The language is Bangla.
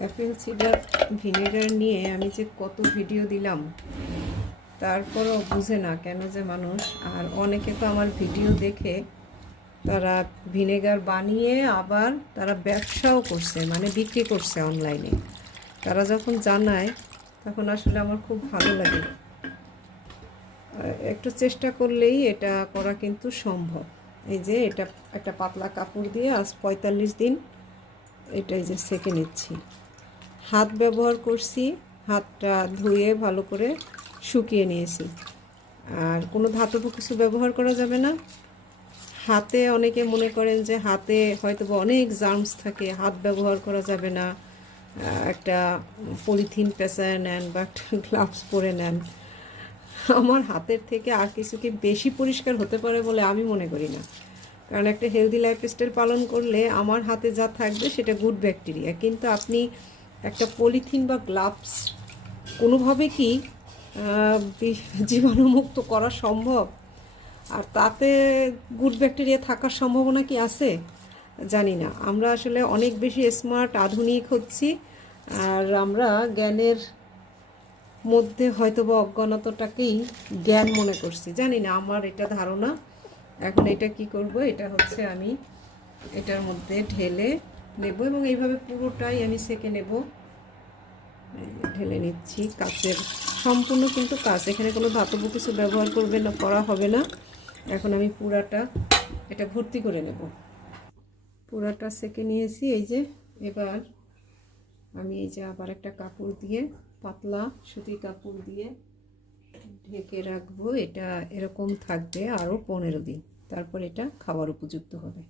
অ্যাপেল সিডার ভিনেগার নিয়ে আমি যে কত ভিডিও দিলাম, তারপরও বুঝে না কেন যে মানুষ। আর অনেকে তো আমার ভিডিও দেখে তারা ভিনেগার বানিয়ে আবার তারা ব্যবসাও করছে, মানে বিক্রি করছে অনলাইনে। তারা যখন জানায় তখন আসলে আমার খুব ভালো লাগে। একটু চেষ্টা করলেই এটা করা কিন্তু সম্ভব। এই যে এটা একটা পাতলা কাপড় দিয়ে আজ 45 দিন এটাই যে সেঁকে নিচ্ছি। হাত ব্যবহার করছি, হাতটা ধুয়ে ভালো করে শুকিয়ে নিয়েছি। আর কোনো ধাতব কিছু ব্যবহার করা যাবে না। হাতে অনেকে মনে করেন যে হাতে হয়তো অনেক জার্মস থাকে, হাত ব্যবহার করা যাবে না, একটা পলিথিন পেঁচায় নেন বা একটা গ্লাভস পরে নেন। আমার হাতের থেকে আর কিছু কি বেশি পরিষ্কার হতে পারে বলে আমি মনে করি না। কারণ একটা হেলদি লাইফস্টাইল পালন করলে আমার হাতে যা থাকবে সেটা গুড ব্যাকটেরিয়া। কিন্তু আপনি একটা পলিথিন বা গ্লাভস কোনোভাবে কি জীবাণুমুক্ত করা সম্ভব? আর তাতে গুড ব্যাকটেরিয়া থাকার সম্ভাবনা কি আছে? জানি না। আমরা আসলে অনেক বেশি স্মার্ট, আধুনিক হচ্ছি, আর আমরা জ্ঞানের মধ্যে হয়তো বা অজ্ঞানতাটাকেই জ্ঞান মনে করছি। জানি না, আমার এটা ধারণা। এখন এটা কি করব, এটা হচ্ছে আমি এটার মধ্যে ঢেলে নেব এবং এইভাবে পুরোটাই আমি সেঁকে নেব। ঢেলে নিচ্ছি। কাচের সম্পূর্ণ কিন্তু কাচ, এখানে কোনো ধাতব কিছু ব্যবহার করবে না, করা হবে না। এখন আমি পুরাটা এটা ভর্তি করে নেব। পুরাটা সেঁকে নিয়েছি। এই যে এবার আমি এই যে আবার একটা কাপড় দিয়ে, পাতলা সুতির কাপড় দিয়ে ঢেকে রাখবো। এটা এরকম থাকবে আরও 15 দিন, তারপর এটা খাওয়ার উপযুক্ত হবে।